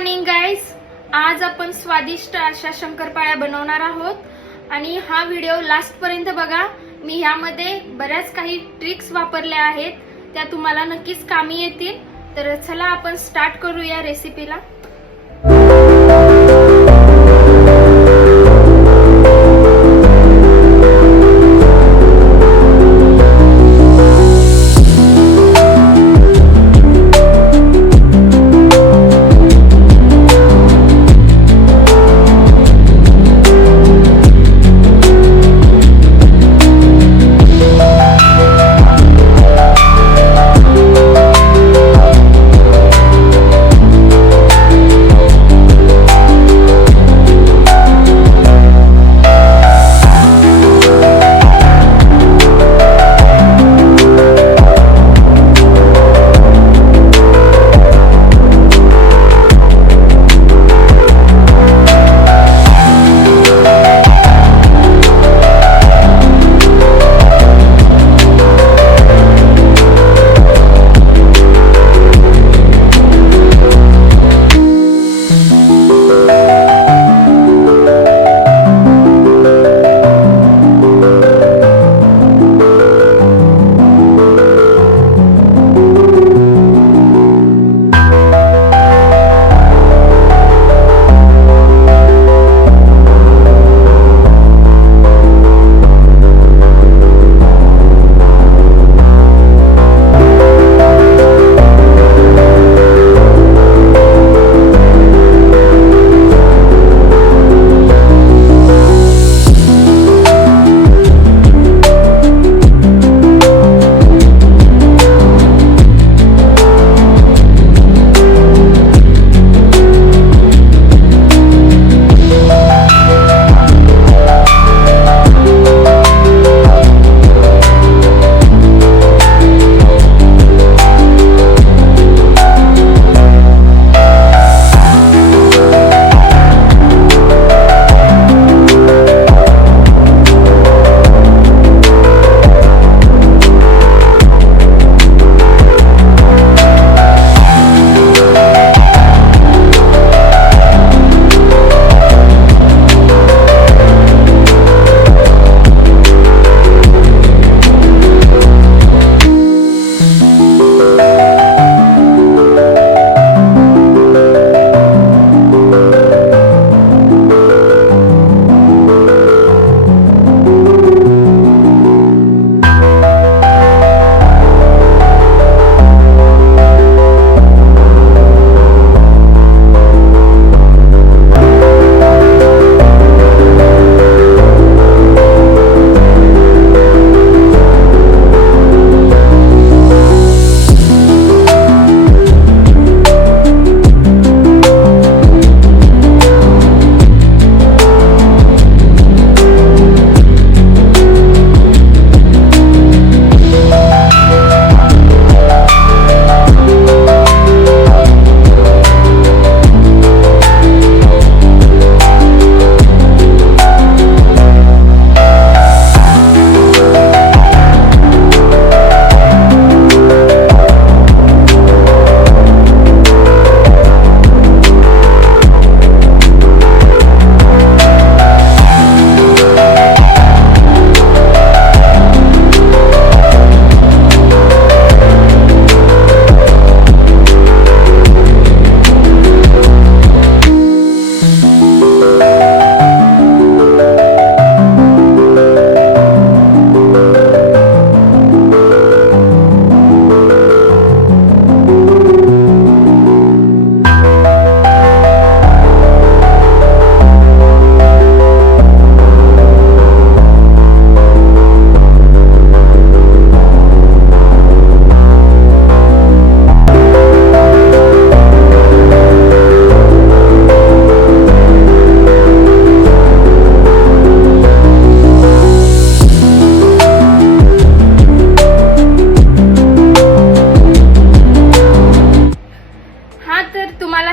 Morning guys, आज आपण स्वादिष्ट अशा शंकरपाळ्या बनवणार आहोत आणि हा व्हिडिओ लास्ट पर्यंत बघा। मी यामध्ये बऱ्याच काही ट्रिक्स वापरल्या आहेत, त्या तुम्हाला नक्कीच कामी येतील। तर चला आपण स्टार्ट करूया रेसिपीला।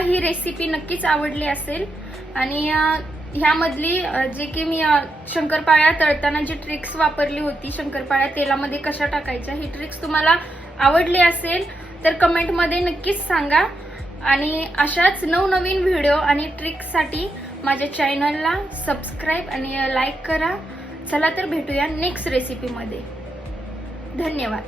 ही रेसिपी नक्कीच आवडली असेल आणि ह्यामधली जे की मी शंकरपाळ्या तळताना जी ट्रिक्स वापरली होती, शंकरपाळ्या तेलामध्ये कशा टाकायच्या, ही ट्रिक्स तुम्हाला आवडली असेल तर कमेंट मध्ये नक्कीच सांगा। आणि अशाच नवनवीन व्हिडिओ आणि ट्रिक्ससाठी माझ्या चॅनलला सबस्क्राईब आणि लाईक करा. चला तर भेटूया नेक्स्ट रेसिपीमध्ये. धन्यवाद.